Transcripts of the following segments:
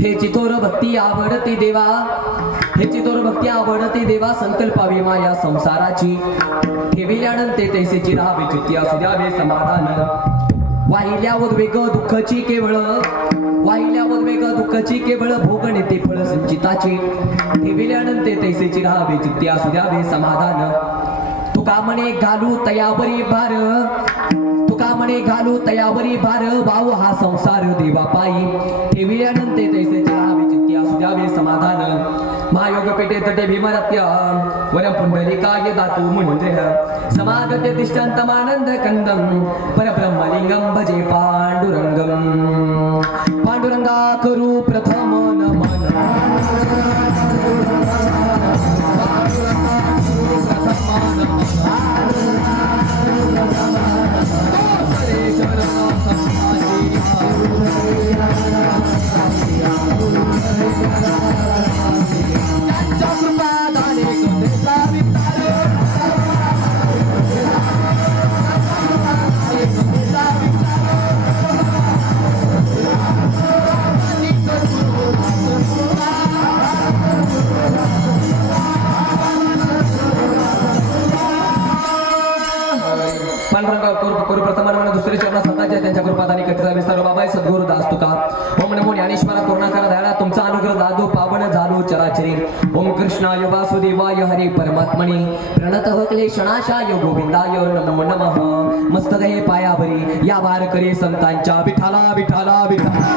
हे चितोर भक्ती आवडते देवा, हे चितोर भक्ती आवडते देवा, संकल्पावी माया संसाराची, ठेविल्यानंतर तैसेची राहावी चित्ती असू द्यावे समाधान. वाहिल्या उद्वेग दुःखाची केवळ, वाहिल्या उद्वेग दुःखाची केवळ भोगणे ते फळ संचिताची, ठेविल्यानंतर तैसेची राहावी चित्ती असू द्यावे समाधान. तुका म्हणे घालू तयावरी भार, तुका म्हणे घालू तयावरी भार, वाव हा संसार देवा पायी, ठेविल्यानंतर तैसेची राहावी चित्ती असू द्यावे समाधान. महायोग पेटे तटे भीमरत्य वरम पुंडलिकाय दातु मुनिंद्र समागते तिष्ठन्तमानंद कंदम परब्रह्मलिंगम भजे पांडुरंगम. पांडुरंगा करू प्रथम नमन, दुसरे चरण संतांच्या त्यांच्या कृपादानी कथिता विस्तार बाबाई सद्गुरु दास तुका. ओम नमो ज्ञानेश्वरा करुणाकर दयाळा तुमचा अनुग्रह दादो पावन झालो चराचरी. ओम कृष्णाय वासुदेवाय हरी परमात्मने प्रणतः क्लेशनाशाय गोविंदाय नमो नमः. मस्तके पायावरी या वारकरी संतांच्या विठाला विठाला विठाला.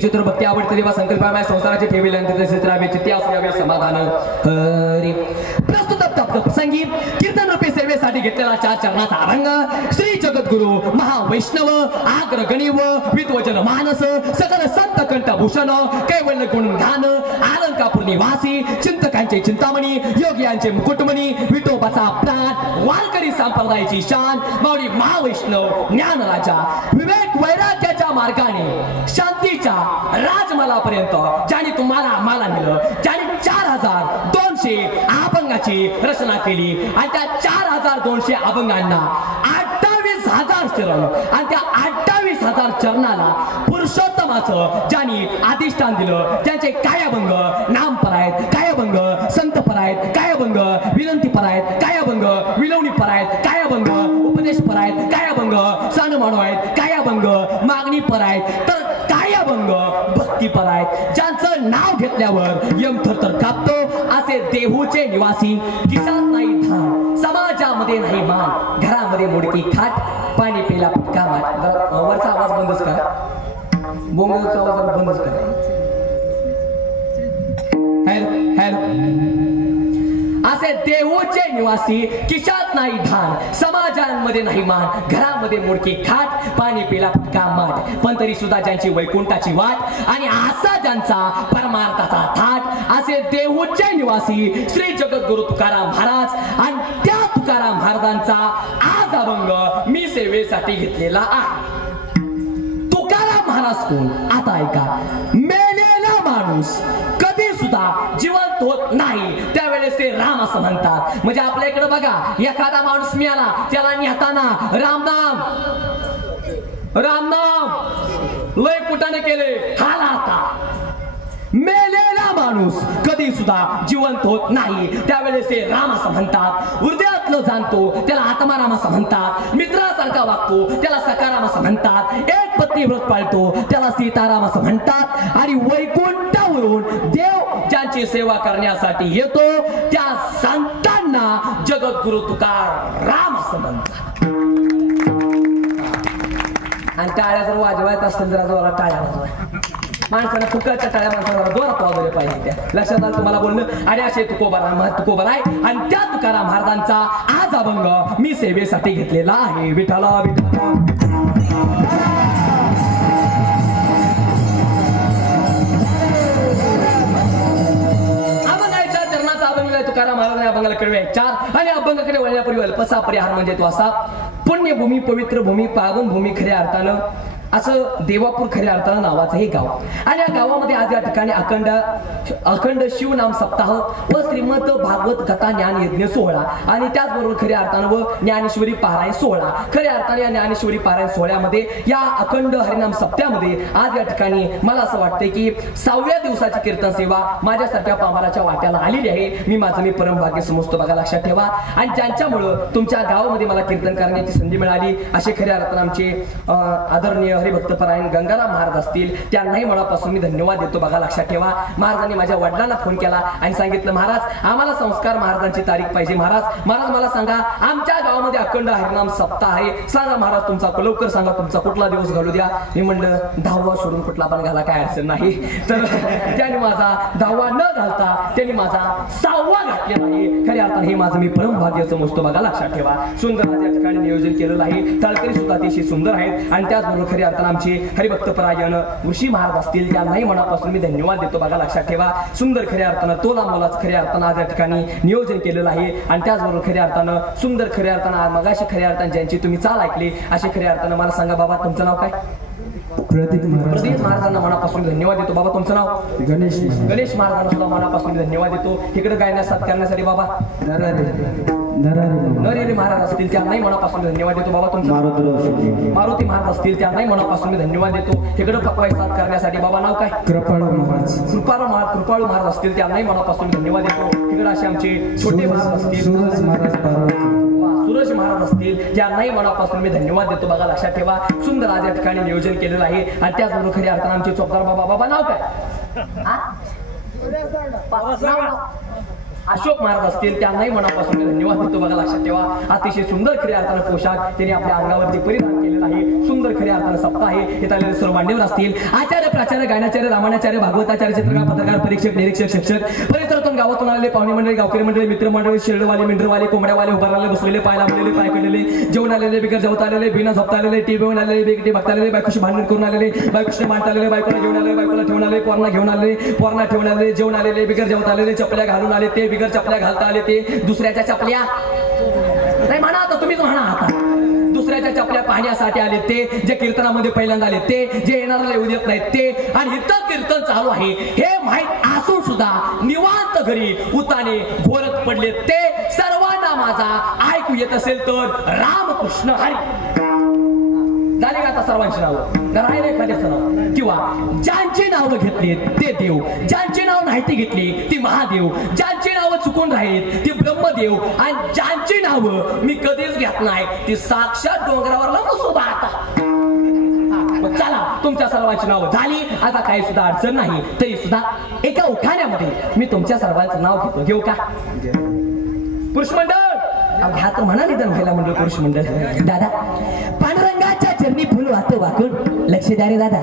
चित्रभक्ती आवडते देवा संकल्पामय संसाराचे ठेविल्यानंतर चित्रावे चित्ती असू समाधान. हरी प्रस्तुत प्रसंगी कीर्तन रूपी सेवेसाठी घेतलेला 4 चरणाचा रंग श्री जगद्गुरु महावैष्णव आग्र गणिव विद्वजन मानस सकल संत कंठभूषण कैवल्य गुणगान अलंकापूर निवासी चिंतकांचे चिंतामणी योगियांचे मुकुटमणी विठोबाचा प्राण वारकरी संप्रदायाची शान माऊली महावैष्णव ज्ञानराजा विवेक वैराग्याच्या मार्गाने शांतीच्या राजमलापर्यंत ज्याने तुम्हाला आम्हाला नेलं, ज्याने 4200 अभंगाची रचना केली आणि त्या 4200 अभंगांना 28,000 चरण आणि त्या 28,000 चरणाला पुरुषोत्तमाचं ज्यांनी अधिष्ठान दिलं त्यांचे काय अभंग नामपर आहेत, काय अभंग संतपर आहेत, काय अभंग विनंतीपर आहेत, काय अभंग विनवणीपर आहेत, काय अभंग उपदेशपर आहेत, काय अभंग सणमानो आहेत, काय अभंग मागणीपर आहेत, तर काय अभंग भक्तीपर आहेत. ज्यांचं नाव घेतल्यावर यम थरथर कापतो असे देहूचे निवासी. खिशात नाही धान, समाजामध्ये नाही मान, घरामध्ये मोडकी खाट, पाणी पेला फटका माट. वरचा आवाज बंदच करा, बोंगचा आवाज बंदच करा. Hello hello. असे देहूचे निवासी, खिशात नाही धान, समाजांमध्ये नाही मान, घरामध्ये मोडकी खाट, पाणी पेला फटका माट, पण तरी सुद्धा ज्यांची वैकुंठाची वाट आणि असा ज्यांचा परमार्थाचा थाट, असे असे देहूचे निवासी श्री जगद्गुरु तुकाराम महाराज आणि त्या तुकाराम महाराजांचा आज अभंग मी सेवेसाठी घेतलेला आहे. तुकाराम महाराज कोण आता ऐका. मेलेला माणूस कधी सुद्धा जिवंत होत नाही त्यावेळेस ते राम असं म्हणतात. म्हणजे आपल्या इकडे बघा एखादा माणूस मिळाला त्याला नेताना रामनाम रामनाम लय कुटाने केले हाला आता. मेलेला माणूस कधी सुद्धा जिवंत होत नाही त्यावेळेस ते राम असं म्हणतात. हृदयातलं जाणतो त्याला आत्माराम असं म्हणतात. मित्रासारखा वागतो त्याला सखाराम असं म्हणतात. एक पत्नी व्रत पाळतो त्याला सीताराम असं म्हणतात. आणि वैकुंठावरून देव ज्यांची सेवा करण्यासाठी येतो त्या संतांना जगद्गुरु तुकाराम असं म्हणतात. आणि टाळ्या जर वाजवायचं असतील तर जोरात टाळ्या वाजवा. माणसाला फुकटच्या टाळ्या माणसाला जोरात वाजवले पाहिजे. त्या लक्षात आलं तुम्हाला बोलणं. आणि असे तुकोबार आहे आणि त्या तुकाराम महाराजांचा आज अभंग मी सेवेसाठी घेतलेला आहे. विठाला विठाला अभंगाच्या चरणाचा अभंग तुकाराम महाराजांनी अभंगाला कडवे 4 आणि अभंगाकडे वळण्यापूर्वी अल्पसा परिहार म्हणजे तो असा. पुण्यभूमी पवित्र भूमी पावन भूमी खऱ्या अर्थानं असं देवापूर खऱ्या अर्थानं नावाचं हे गाव. आणि या गावामध्ये आज या ठिकाणी अखंड शिवनाम सप्ताह व श्रीमद भागवत कथा ज्ञान यज्ञ सोहळा आणि त्याचबरोबर खऱ्या अर्थानं व ज्ञानेश्वरी पारायण सोहळा. खऱ्या अर्थाने या ज्ञानेश्वरी पारायण सोहळ्यामध्ये या अखंड हरिनाम सप्त्यामध्ये आज या ठिकाणी मला असं वाटतंय की 6व्या दिवसाची कीर्तन सेवा माझ्यासारख्या पामाराच्या वाट्याला आलेली आहे. मी परम भाग्य समजतो बघा लक्षात ठेवा. आणि ज्यांच्यामुळं तुमच्या गावामध्ये मला कीर्तन करण्याची संधी मिळाली असे खऱ्या अर्थानं आमचे आदरणीय हरिभक्तपरायण गंगाराम महाराज असतील त्यांनाही मनापासून मी धन्यवाद देतो बघा लक्षात ठेवा. महाराजांनी माझ्या वडिलांना फोन केला आणि सांगितलं महाराज आम्हाला संस्कार महाराजांची तारीख पाहिजे. महाराज मला सांगा आमच्या गावामध्ये अखंड हरिनाम सप्ताह आहे. सांगा महाराज तुमचा लवकर सांगा तुमचा कुठला दिवस घालू द्या. मी म्हणलं 10वा सोडून कुठला पण घाला काय अडचण नाही. तर त्याने माझा 10वा न घालता त्यांनी माझा 6वा घातलेला आहे. खऱ्या अर्थाने हे माझं मी परम भाग्य समजतो बघा लक्षात ठेवा. सुंदर आज या ठिकाणी नियोजन केलेलं आहे. तळकरी सुद्धा अतिशय सुंदर आहेत. आणि त्याचबरोबर खऱ्या अर्थानं आमचे हरिभक्तपरायण ऋषी महाराज असतील त्यांनाही मनापासून मी धन्यवाद देतो बघा लक्षात ठेवा. सुंदर खऱ्या अर्थानं तोला मोलाच खऱ्या अर्थानं आज या ठिकाणी नियोजन केलेलं आहे. आणि त्याचबरोबर खऱ्या अर्थानं सुंदर खऱ्या अर्थानं मगाशी खऱ्या अर्थानं ज्यांची तुम्ही चाल ऐकली असे खऱ्या अर्थानं मला सांगा बाबा तुमचं नाव काय. प्रदीप महाराजांना मनापासून धन्यवाद देतो. बाबा तुमचं नाव. गणेश महाराजांना सुद्धा मनापासून धन्यवाद देतो. इकडे गायनासात करण्यासाठी बाबा नरेरे महाराज असतील त्यांनाही मनापासून धन्यवाद देतो. बाबा तुमचं मारुती महाराज असतील त्यांनाही मनापासून मी धन्यवाद देतो. इकडे पकवायसात करण्यासाठी बाबा नाव काय. कृपाळू महाराज असतील त्यांनाही मनापासून धन्यवाद देतो. इकडे असे आमचे छोटे महाराज असतील सूरज महाराज असतील त्यांनाही मनापासून मी धन्यवाद देतो बघा लक्षात ठेवा. सुंदर आज या ठिकाणी नियोजन केलेलं आहे. आणि त्याचबरोबर खऱ्या अर्थानं आमचे चौकार बाबा नाव काय. अशोक महाराज असतील त्यांनाही मनापासून धन्यवाद देतो बघा लक्षात ठेवा. अतिशय सुंदर खऱ्या अर्थानं पोशाख त्यांनी आपल्या अंगावरती परिधान केलेला आहे. सुंदर खऱ्या अर्थानं सप्ताह आहे. हे आलेले सर्व मान्यवर असतील. आचार्य प्राचार्य गायनाचार्य रामाचार्य भागवताचार्य चित्रकार पत्रकार परीक्षक निरीक्षक शिक्षक परिसरातून गावातून आलेले पाहुणे मंडळी गावकरी मंडळी मित्रमंडळी शेरडवाले मेंढरवाले कोंबड्यावाले उभारलेले बसलेले पाय लावलेले पाय केलेले जेवण आलेले बिगर जेवता आलेले बिना झोपता आलेले टीव्हीवर आलेले बेगटी बघता आलेले बायकोशी भांडण करून आलेले बायकोशी मांडता आलेले बायकोला घेऊन आलेले बायकोला ठेवून आले पोरणा घेऊन आले पोरणा ठेवून आलेले जेवण आलेले बिगर जेवता आलेले चपल्या घालून आले ते बिगर चपल्या घालता आले ते दुसऱ्याच्या चपल्या नाही म्हणा आता तुम्हीच म्हणा आता दुसऱ्याच्या चपल्या पाहण्यासाठी आले ते जे कीर्तनामध्ये पहिल्यांदा आले ते जे येणाऱ्याला येऊ देत नाहीत ते आणि इथं कीर्तन चालू आहे हे माहीत असून सुद्धा निवांत घरी उताने घोरत पडले ते सर्वांना माझा ऐकू येत असेल तर रामकृष्ण हरी झाले का आता सर्वांची नावं राहिले एखाद्याचं नाव किंवा ज्यांची नावं घेतली ते देव ज्यांची नाव नाही ती घेतली ती महादेव ज्यांची नावं चुकून राहील ती ब्रह्मदेव आणि ज्यांची नावं मी कधीच घेत नाही ती साक्षात डोंगरावरला सुद्धा आता चला तुमच्या सर्वांची नावं झाली आता काही सुद्धा अडचण नाही तरी सुद्धा एका उखाण्यामध्ये मी तुमच्या सर्वांचं नाव घेतो घेऊ का पुरुष मंडळ ह्या तर म्हणा निधन व्हायला मंडळ पुरुष मंडळ दादा पांडुरंगाच्या चरणी फुल वाहतो वाकून लक्ष द्या रे दादा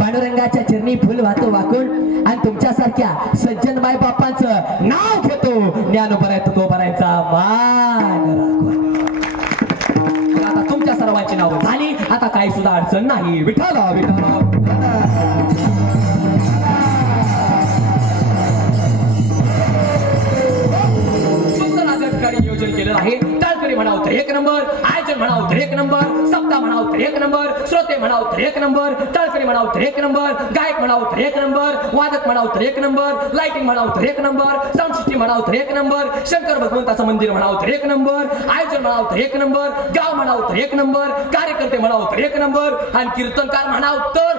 पांडुरंगाच्या चरणी फुल वाहतो वाकून आणि तुमच्यासारख्या सज्जन माय बापांचं नाव घेतो ज्ञानोबराय तुकोबरायचा मान राखून आता तुमच्या सर्वांची नावं झाली आता काही सुद्धा अडचण नाही विठाला विठाला नंबर, आयोजन म्हणाव तर एक नंबर, सप्ताह म्हणाव तर एक नंबर, श्रोते म्हणाव तर एक नंबर, तळकरी म्हणाव तर एक नंबर, गायक म्हणाव तर एक नंबर, वादक म्हणाव तर एक नंबर, लाइटिंग म्हणाव तर एक नंबर, साऊंड सिस्टीम म्हणाव तर एक नंबर, शंकर भगवंताचं मंदिर म्हणाव तर एक नंबर, आयोजन म्हणाव तर एक नंबर, गाव म्हणाव तर एक नंबर, कार्यकर्ते म्हणाव तर एक नंबर आणि कीर्तनकार म्हणाव तर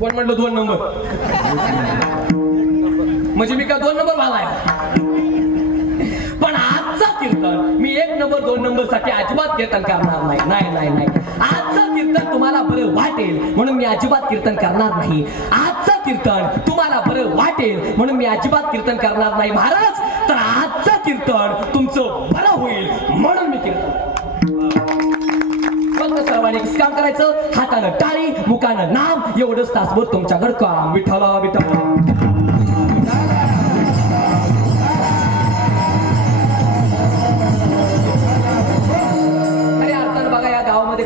कोण म्हणलं 2 नंबर म्हणजे मी काय 2 नंबर वालाय. पण आजचा कीर्तन मी 1 नंबर 2 नंबर साठी अजिबात कीर्तन करणार नाही. नाही नाही नाही आजचं कीर्तन तुम्हाला बरं वाटेल म्हणून मी अजिबात कीर्तन करणार नाही. आजचं कीर्तन तुम्हाला बरं वाटेल म्हणून मी अजिबात कीर्तन करणार नाही महाराज. तर आजचं कीर्तन तुमचं बरं होईल म्हणून मी कीर्तन. फक्त सर्वांनी काम करायचं, हातानं टाळी मुखानं नाम, एवढंच तासभर तुमच्याकडे काम. विठ्ठला विठ्ठला.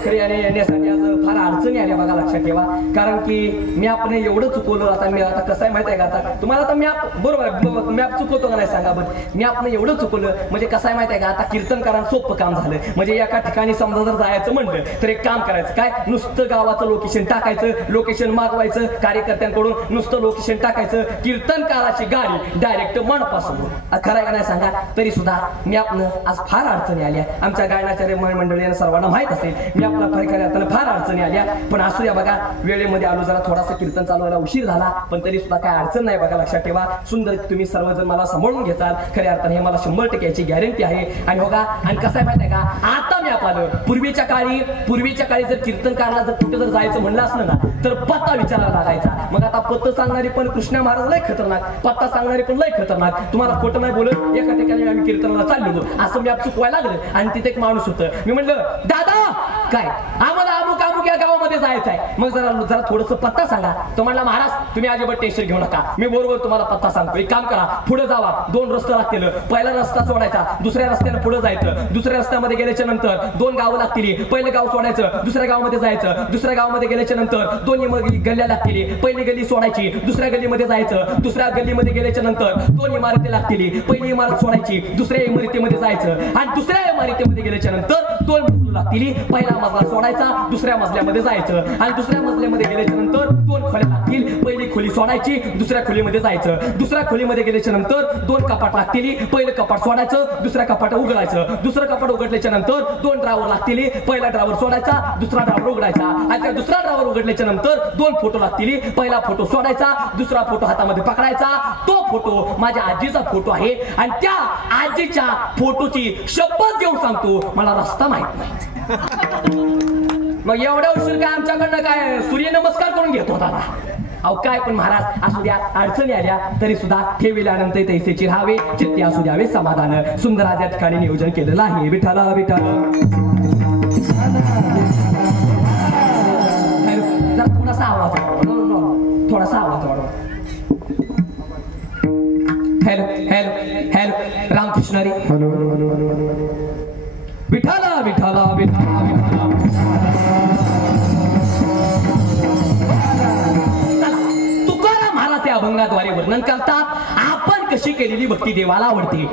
खरी आणि येण्यासाठी आज फार अडचणी आल्या बघा, लक्षात ठेवा. कारण की मॅप ने एवढं चुकवलं. आता मी आता कसं आहे माहिती आहे का, आता तुम्हाला आता मॅप बरोबर मॅप चुकवतो का नाही सांगा बरं. मॅपने एवढं चुकवलं म्हणजे कसं आहे माहिती आहे का, आता कीर्तनकारांना सोपं काम झालं. म्हणजे एका ठिकाणी समजा जर जायचं म्हणलं तर एक काम करायचं काय, नुसतं गावाचं लोकेशन टाकायचं, लोकेशन मागवायचं कार्यकर्त्यांकडून, नुसतं लोकेशन टाकायचं, कीर्तनकाराची गाडी डायरेक्ट मनपासून. खरं आहे का नाही सांगा. तरी सुद्धा मॅपनं आज फार अडचणी आल्या. आमच्या गायनाचार्य मंडळींना सर्वांना माहित असेल मॅपला फरक फार अडचणी आल्या. पण असू द्या बघा, वेळेमध्ये आलो, जरा थोडासा कीर्तन चालू व्हायला उशीर झाला पण तरी सुद्धा काय अडचण नाही बघा. लक्षात ठेवा, सुंदर तुम्ही सर्वजण मला सांभाळून घेताल. खऱ्या अर्थाने हे मला 100% याची गॅरंटी आहे. आणि बघा, आणि कसं आहे माहिती आहे का, आता मी आपलं पूर्वीच्या काळी जर कीर्तनकाराला जर कुठे जर जायचं म्हणलं असलं ना तर पत्ता विचारायला लागायचा. मग आता पत्ता सांगणारी पण कृष्णा महाराज लय खतरनाक, पत्ता सांगणारी पण लय खतरनाक. तुम्हाला खोटं नाही बोलत, एका ठिकाणी आम्ही कीर्तनाला चाललो असं मी चुकवायला लागलं आणि तिथे एक माणूस होतं. मी म्हणलं दादा काय आम्हाला अमुक अमुक या गावामध्ये जायचं आहे, मग जरा थोडस पत्ता सांगा. तो म्हणला महाराज तुम्ही अजिबात टेन्शन घेऊ नका, मी बरोबर तुम्हाला पत्ता सांगतो. एक काम करा, पुढे जावा, 2 रस्ते लागतील. पहिला रस्ता सोडायचा, दुसऱ्या रस्त्याने पुढे जायचं. दुसऱ्या रस्त्यामध्ये गेल्याच्या नंतर 2 गावं लागतील. पहिलं गाव सोडायचं, दुसऱ्या गावामध्ये जायचं. दुसऱ्या गावामध्ये गेल्याच्या नंतर 2 गल्ल्या लागतील. पहिली गल्ली सोडायची, दुसऱ्या गल्लीमध्ये जायचं. दुसऱ्या गल्लीमध्ये गेल्याच्या नंतर 2 इमारती लागतील. पहिली इमारत सोडायची, दुसऱ्या इमारतीमध्ये जायचं. आणि दुसऱ्या इमारतीमध्ये गेल्याच्या नंतर 2 मजले लागतील. पहिला मजला सोडायचा, दुसऱ्या मजल्यामध्ये जायचं. आणि दुसऱ्या मजल्यामध्ये गेल्याच्या नंतर 2 खोल्या लागतील. पहिली खोली सोडायची, दुसऱ्या खोलीमध्ये जायचं. दुसऱ्या खोलीमध्ये गेल्याच्या नंतर 2 कपाट लागतील. पहिलं कपाट सोडायचं, दुसऱ्या कपाट उघडायचं. दुसरं कपाट उघडल्याच्या नंतर 2 ड्रावर लागतील. पहिला ड्रावर सोडायचा, दुसरा ड्रावर उघडायचा. आणि त्या दुसरा ड्रावर उघडल्याच्या नंतर 2 फोटो लागतील. पहिला फोटो सोडायचा, दुसरा फोटो हातामध्ये पकडायचा. तो फोटो माझ्या आजीचा फोटो आहे आणि त्या आजीच्या फोटोची शपथ घेऊन सांगतो मला रस्ता माहित नाही. मग एवढ्या उशीर काय आमच्याकडनं काय सूर्यनमस्कार करून घेत होता ना. अहो काय पण महाराज, असू द्या, अडचणी आल्या तरी सुद्धा ठेविल्यानंतर तैसेची राहावे, चित्ते असू द्यावे समाधान. सुंदर आज या ठिकाणी नियोजन केलेलं आहे. विठाला विठाला. जरा थोडासा आवाज वाढवा. Hello hello hello, Ramkrishna Hari. Vitthala Vitthala Vitthala Vitthala. Tukaram Maharaj या अभंगाद्वारे वर्णन करतात आपण कशी केलेली भक्ती देवाला आवडते.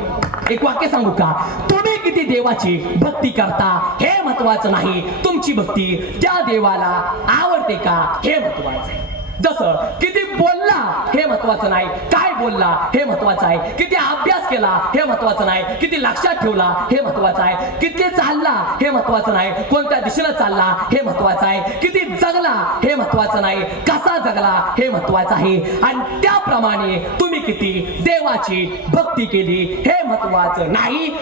एक वाक्य सांगू का, तुम्ही किती देवाची भक्ती करता हे महत्वाचं नाही, तुमची भक्ती त्या देवाला आवडते का हे महत्वाचं आहे. जसं किती बोलला हे महत्वाचं नाही, काय बोलला हे महत्वाचं आहे. किती अभ्यास केला हे महत्वाचं नाही, किती लक्षात ठेवला हे महत्वाचं आहे. किती चालला हे महत्वाचं नाही, कोणत्या दिशेला चालला हे महत्वाचं आहे. किती जगला हे महत्वाचं नाही, कसा जगला हे महत्वाचं आहे. आणि त्याप्रमाणे तुम्ही किती देवाची भक्ती केली हे महत्वाचं नाही.